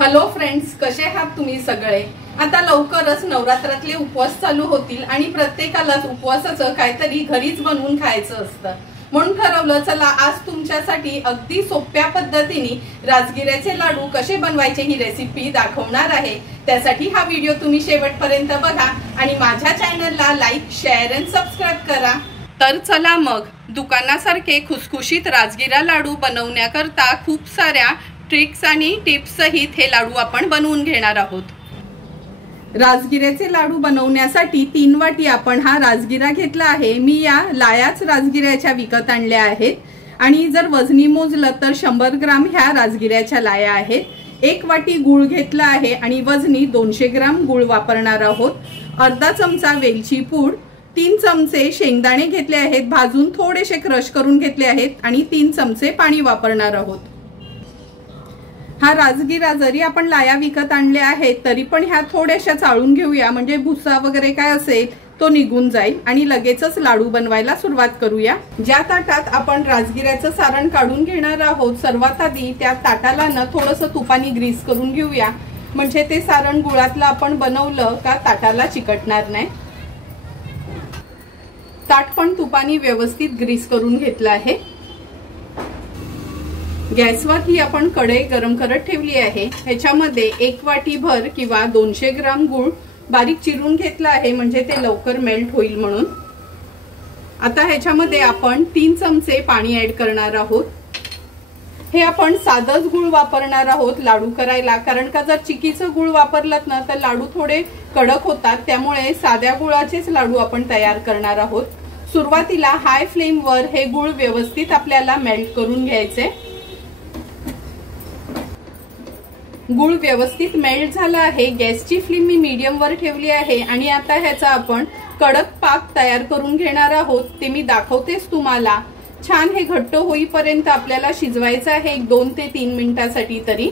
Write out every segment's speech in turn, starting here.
Hello friends, कसे आहात तुम्ही सगळे। आता लवकरच नवरात्रातले उपवास चालू होतील आणि प्रत्येकालाच उपवासाचं काहीतरी घरीच बनवून खायचं असतं। म्हणून ठरवलं चला आज तुमच्यासाठी अगदी सोप्या पद्धतीने राजगिऱ्याचे लाडू कसे बनवायचे ही रेसिपी दाखवणार आहे। त्यासाठी हा व्हिडिओ तुम्ही शेवटपर्यंत बघा आणि माझ्या चॅनलला लाईक, शेअर आणि सबस्क्राइब करा। तर चला मग दुकानासारखे खुसखुशीत राजगिरा लाडू बनवण्याकरता खूप साऱ्या ट्रिक्स आणि टिप्स सहित हे लाडू आपण बनवून घेणार आहोत। राजगिऱ्याचे लाडू बनवण्यासाठी 3 वाटी आपण हा राजगिरा घेतला आहे। मी या लायाच राजगिऱ्याच्या विकत आणल्या आहेत आणि जर वजनी मोजलं तर 100 ग्राम ह्या राजगिऱ्याच्या लाया आहेत। 1 वाटी गूळ घेतला आहे आणि वजनी 200 ग्राम गूळ वापरणार आहोत। अर्धा चमचा वेलची पूड, 3 चमचे शेंगदाणे घेतले आहेत, भाजून थोडेसे क्रश करून घेतले आहेत आणि 3 चमचे पाणी वापरणार आहोत। हा राजगिरा जरी आपण लाया विकत आणले आहेत तरी पण ह्या थोड्याशा चाळून घेऊया, म्हणजे भुसा वगैरे काय असेल तो निघून जाईल आणि लगेचच लाडू बनवायला सुरुवात करूया। ज्या ताटात आपण राजगिऱ्याचं सारण काढून घेणार आहोत सर्वात आधी त्या ताटाला ना थोडंसं तुपानी ग्रीस करून घेऊया, म्हणजे ते सारण गुळातलं आपण बनवलं का ताटाला चिकटणार नाही। ताट पण तुपानी व्यवस्थित ग्रीस करून घेतलं आहे। गॅसवर ही आपण कढई गरम करत ठेवली आहे। ह्याच्यामध्ये 1 वाटी भर किंवा 200 ग्राम गूळ बारीक चिरून घेतला आहे, म्हणजे ते लवकर मेल्ट होईल म्हणून। आता ह्याच्यामध्ये आपण 3 चमचे पाणी ऍड करणार आहोत। हे आपण साधंच गूळ वापरणार आहोत लाडू करायला, कारण का जर चिकीचं गूळ वापरलात ना तर लाडू थोडे कडक होतात, त्यामुळे साध्या गुळाचेच लाडू आपण तयार करणार आहोत। सुरुवातीला हाय फ्लेम वर हे गूळ व्यवस्थित आपल्याला मेल्ट करून घ्यायचे। गूळ व्यवस्थित मेल्ट झाला आहे। गॅसची फ्लेम मी मीडियम वर ठेवली आहे आणि आता ह्याचा आपण कडक पाक तयार करून घेणार आहोत। ते मी दाखवतेच तुम्हाला। छान हे घट्ट होईपर्यंत आपल्याला शिजवायचं आहे 2 ते 3 मिनिटांसाठी तरी।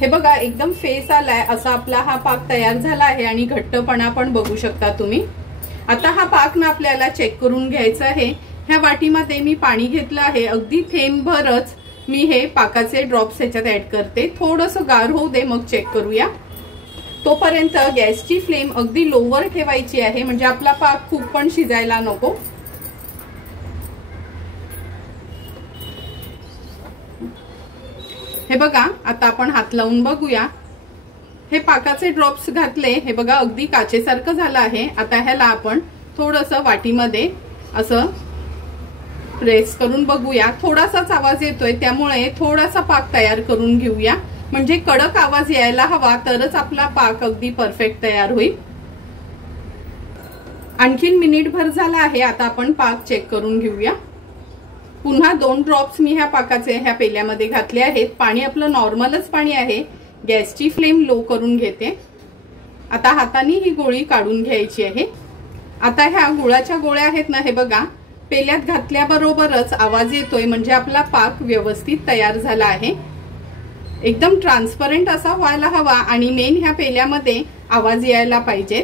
हे बघा एकदम फेस आलाय असा आपला हा पाक तयार झाला आहे आणि घट्टपणा पण बघू शकता तुम्ही। आता हा पाक ना आपल्याला चेक करून घ्यायचा आहे। ह्या वाटीमध्ये मी पाणी घेतलं आहे, अगदी थेंबभरच मी हे पाकाचे ड्रॉप्स ह्याच्यात ऍड करते। थोडंसं गार होऊ दे मग चेक करूया। तोपर्यंत गॅसची फ्लेम अगदी लोवर ठेवायची आहे, म्हणजे आपला पाक खूप पण शिजायला नको। हे बघा आता आपण हात लावून बघूया। हे पाकाचे ड्रॉप्स घातले, हे बघा अगदी काचेसारखं झालं आहे। आता ह्याला आपण थोडंसं वाटीमध्ये असं प्रेस करून बघूया। थोडासाच आवाज येतोय त्यामुळे थोडासा पाक तयार करून घेऊया, म्हणजे कडक आवाज यायला हवा तरच आपला पाक अगदी परफेक्ट तयार होईल। आणखीन मिनिटभर झाला आहे। आता आपण पाक चेक करून घेऊया। पुन्हा 2 ड्रॉप्स मी ह्या पाकाचे ह्या पेल्यामध्ये घातले आहेत। पाणी आपलं नॉर्मलच पाणी आहे। गॅसची फ्लेम लो करून घेते। आता हाताने ही गोळी काढून घ्यायची आहे। आता ह्या गुळाच्या गोळ्या आहेत ना, हे बघा पेल्यात घातल्याबरोबरच आवाज येतोय, म्हणजे आपला पाक व्यवस्थित तयार झाला आहे। एकदम ट्रान्सपरंट असा व्हायला हवा आणि मेन ह्या पेल्यामध्ये आवाज यायला पाहिजे।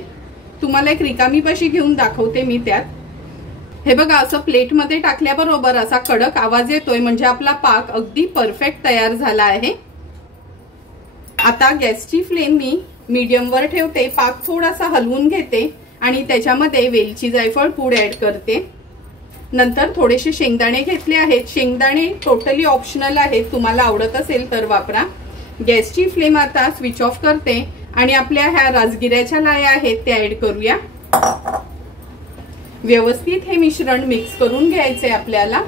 तुम्हाला एक रिकामी बशी घेऊन दाखवते मी त्यात। हे बघा असं प्लेटमध्ये टाकल्याबरोबर असा कडक आवाज येतोय, म्हणजे आपला पाक अगदी परफेक्ट तयार झाला आहे। आता गॅसची फ्लेम मी मीडियम वर ठेवते। पाक थोडासा हलवून घेते आणि त्याच्यामध्ये वेलची, जायफळ पूड ऍड करते। नंतर थोडेसे शेंगदाणे घेतले आहेत। शेंगदाणे टोटली ऑप्शनल आहेत, तुम्हाला आवडत असेल तर वापरा। गॅसची फ्लेम आता स्विच ऑफ करते आणि आपल्या ह्या राजगिऱ्याच्या लाया आहेत त्या ऍड करूया। व्यवस्थित हे मिश्रण मिक्स करून घ्यायचे आपल्याला।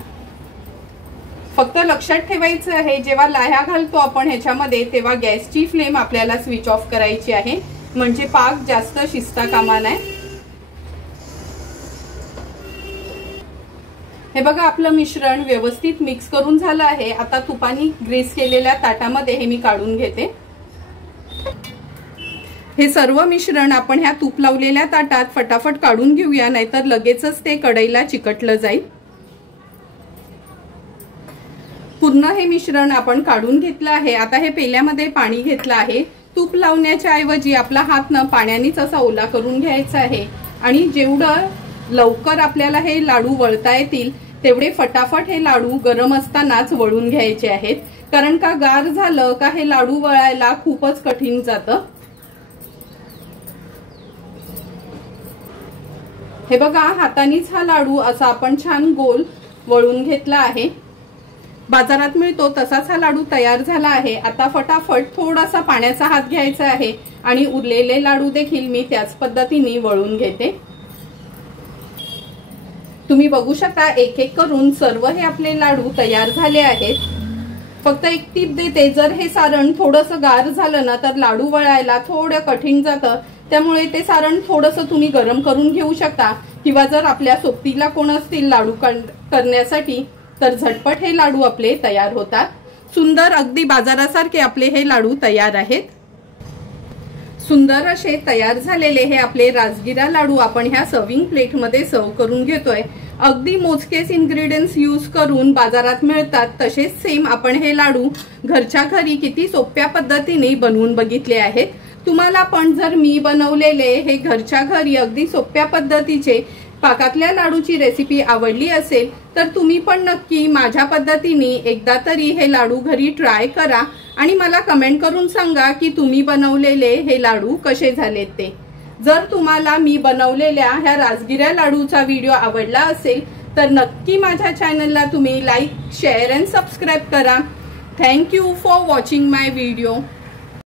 फक्त लक्षात ठेवायचं आहे जेव्हा लाह्या घालतो आपण ह्याच्यामध्ये तेव्हा गॅसची फ्लेम आपल्याला स्विच ऑफ करायची आहे, म्हणजे पाक जास्त शिजता कामा नये। हे बघा आपलं मिश्रण व्यवस्थित मिक्स करून झालं आहे। आता तुपानी ग्रीस केलेल्या ताटामध्ये हे मी काढून घेते। हे सर्व मिश्रण आपण ह्या तूप लावलेल्या ताटात फटाफट काढून घेऊया, नाहीतर लगेचच ते कढईला चिकटलं जाईल। पूर्ण हे मिश्रण आपण काढून घेतलं आहे। आता हे पेल्यामध्ये पाणी घेतलं आहे। तूप लावण्याच्या ऐवजी आपला हात न पाण्यानेच असा ओला करून घ्यायचा आहे आणि जेवढं लवकर आपल्याला हे लाडू वळता येतील तेवढे फटाफट हे लाडू गरम असतानाच वळून घ्यायचे आहेत, कारण का गार झालं का हे लाडू वळायला खूपच कठीण जातं। हे बघा, हातानेच हा लाडू असा आपण छान गोल वळून घेतला आहे। बाजारात मिळतो तसाच हा लाडू तयार झाला आहे। आता फटाफट थोडासा पाण्याचा हात घ्यायचा आहे आणि उरलेले लाडू देखील मी त्याच पद्धतीने वळून घेते। तुम्ही बघू शकता एक एक करून सर्व हे आपले लाडू तयार झाले आहेत। फक्त एक टिप देते, जर हे सारण थोडंसं गार झालं ना तर लाडू वळायला थोडं कठीण जातं, त्यामुळे ते सारण थोडंसं तुम्ही गरम करून घेऊ शकता, किंवा जर आपल्या सोबतीला कोण असतील लाडू करण्यासाठी तर झटपट हे लाडू आपले तयार होतात। सुंदर अगदी बाजारासारखे आपले हे लाडू तयार आहेत। सुंदर असे तयार झालेले हे आपले राजगिरा लाडू आपण ह्या सर्विंग प्लेट मध्ये सर्व करून घेतोय। अगदी मोजकेच इन्ग्रेडियंट्स यूज करून बाजारात मिळतात तसेच सेम आपण हे लाडू घरच्या घरी किती सोप्या पद्धतीने बनवून बघितले आहेत। तुम्हाला पण जर मी बनवलेले हे घरच्या घरी अगदी सोप्या पद्धतीचे पाकातल्या लाडूची रेसिपी आवडली असेल तर तुम्ही पण नक्की माझ्या पद्धतीने एकदा तरी हे लाडू घरी ट्राय करा आणि मला कमेंट करून सांगा की तुम्ही बनवलेले हे लाडू कसे झालेत ते। जर तुम्हाला मी बनवलेल्या ह्या राजगिरा लाडूचा व्हिडिओ आवडला असेल तर नक्की माझ्या चॅनलला तुम्ही लाईक, शेअर अँड सबस्क्राईब करा। Thank you for watching my video.